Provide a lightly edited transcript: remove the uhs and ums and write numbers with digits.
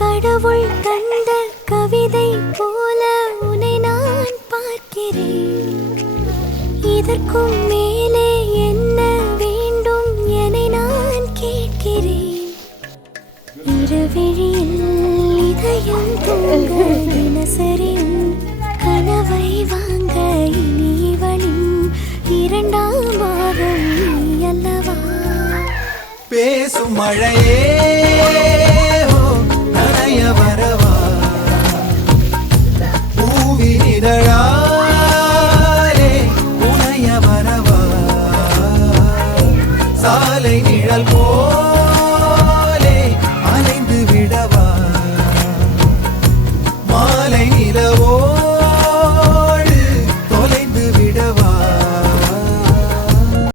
கடவுள் கண்ட கவிதை போல உன்னை நான் பார்க்கிறேன். இதற்கும் மேலே என்ன வேண்டும் என நான் கேட்கிறேன். இரவிழியில் இதயம் தூங்க தினசரி கனவை வாங்க இனி இவளின் இரண்டாம் பாகம் நீ அல்லவா? பேசும் மழையே நனைய வரவா, பூவின் இதழாலே உனைய வரவா, சாலை நிழல் போலே அலைந்து விடவா, மாலை நிலவோ